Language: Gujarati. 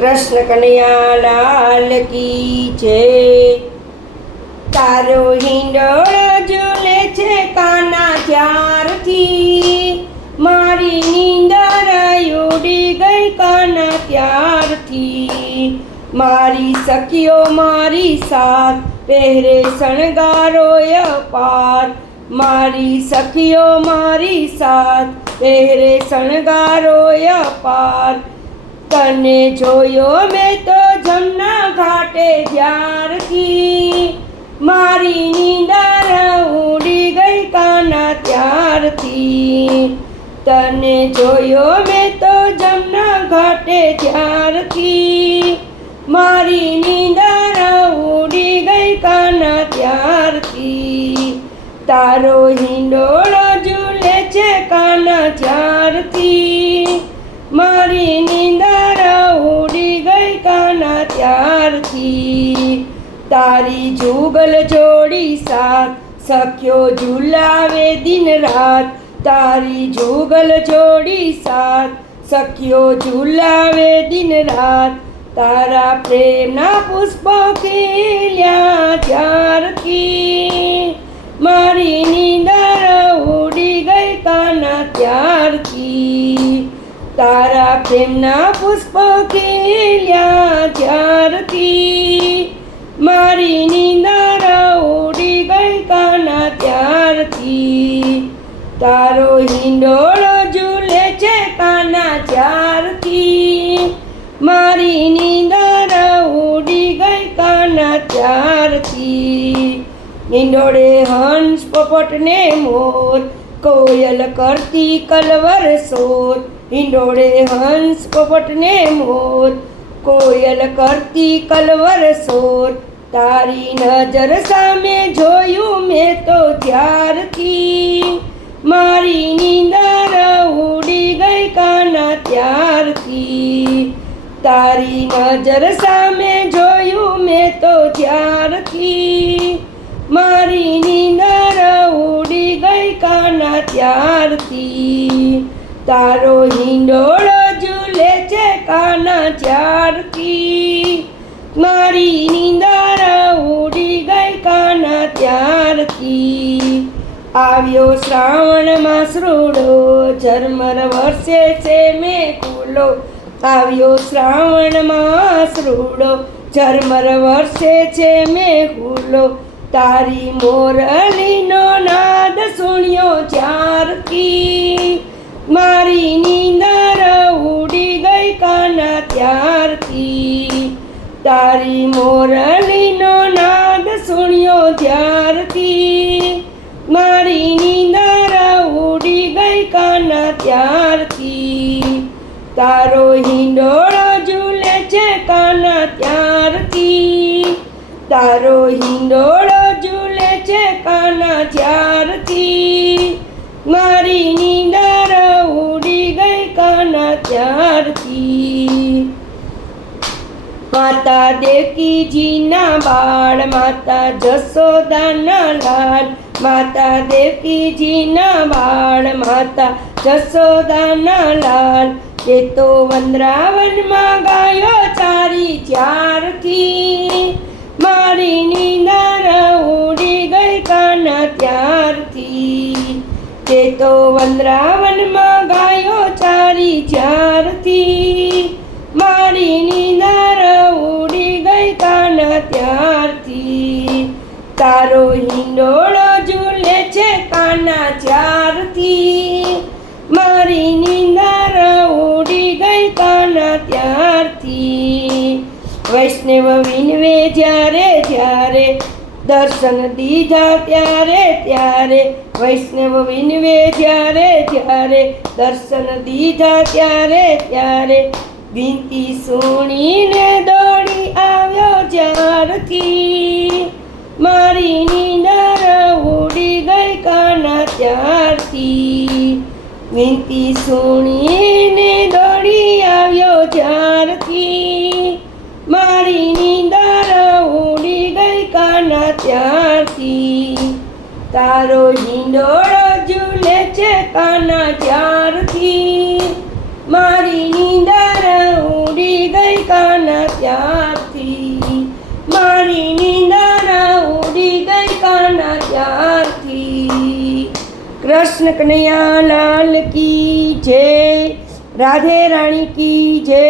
कृष्ण कन्हैया लाल की जय। तारो हिंडोळो झूले छे काना त्यारथी, मारी नींदर उड़ी गई काना त्यारथी। मारी सखियो मारी साथ पहरे शणगारो अपार, मारी सखियो मारी साथ पहरे शणगारो अपार। तने जोयो मैं तो जमना घाटे ज्यारथी, मारी नींदर उड़ी गई काना त्यारथी। तने जोयो मैं तो जमना घाटे त्यारथी, मारी नींदर उड़ी गई काना त्यारथी। तारो हिंडोळो झूले छे काना त्यारथी, मारी नींदर उड़ी गई काना त्यारथी। तारी जुगल जोड़ी साथ सखियो झूलावे दिन रात, तारी जुगल जोड़ी साथ सखियो झूलावे दिन रात। तारा प्रेमना पुष्पो खिल्या त्यारथी, मारी नींदर उड़ी गई काना त्यारथी। तारा प्रेमना पुष्पो खिल्या त्यारथी, मारी नींदर उड़ी गई काना त्यारथी। तारो हिंडोळो झूले छे काना त्यारथी, मारी नींदर उड़ी गई काना त्यारथी। हिंडोळे हंस पोपट ने मोर, कोयल करती कलवर शोर। हिंडोळे हंस पोपट ने मोर, कोयल करती कलवर शोर। तारी नजर सामे जोયું મેં તો ત્યારથી, મારી નીંદર ઉડી ગઈ કાના ત્યારથી। તારી નજર સામે જોયું મેં તો ત્યારથી, મારી નીંદર ઉડી ગઈ કાના ત્યારથી। તારો હિંડોળો ઝૂલે છે કાના ત્યારથી, મારી નીંદર ઉડી ગઈ કાના ત્યારથી। આવ્યો શ્રાવણ માસ રૂડો, ઝરમર વર્ષે છે મેઘુલો। આવ્યો શ્રાવણ માસ રૂડો, ઝરમર વર્ષે છે મેઘુલો। તારી મોરલીનો નાદ સુણ્યો ત્યારથી, મારી નીંદર ઉડી ગઈ કાના ત્યારથી। તારી મોરલીનો નાદ સુણ્યો ત્યારથી, મારી નીંદર ઉડી ગઈ કાના ત્યારથી। તારો હિંડોળો ઝૂલે છે કાના ત્યારથી, તારો હિંડોળો ઝૂલે છે કાના ત્યારથી, મારી નીંદર ઉડી ગઈ કાના ત્યારથી। માતા દેવકીજીના બાળ, માતા જશોદાના લાલ। માતા દેવકીજીના બાળ, માતા જશોદાના લાલ। તે તો વંદરાવનમાં ગાયો ચારી ત્યારથી, મારી નીંદર ઉડી ગઈ કાના ત્યારથી। તે તો વંદરાવનમાં ગાયો ચારી ત્યારથી, મારી નીંદર ઉડી ગઈ કાના ત્યારથી। તારો હિંડોળો ઝૂલે છે કાના ત્યારથી, મારી નીંદર ઉડી ગઈ કાના ત્યારથી। વૈષ્ણવ વિનવે જ્યારે જ્યારે, દર્શન દીધા ત્યારે ત્યારે। વૈષ્ણવ વિનવે જ્યારે જ્યારે, દર્શન દીધા ત્યારે ત્યારે। વિનતી સુણીને દોડી આવ્યો જ્યારથી, મારી નીંદર ઉડી ગઈ કાના ત્યારથી। વિનતી સુણીને દોડી આવ્યો જ્યારથી, મારી નીંદર ઉડી ગઈ કાના ત્યારથી। તારો હિંડોળો ઝૂલે છે કાના ત્યારથી, મારી નીંદર ઉડી ગઈ કાના ત્યારથી, મારી નિંદાના ઉડી ગઈ કાના ત્યારથી. કૃષ્ણ કનૈયા લાલ કી જય, રાધે રાણી કી જય.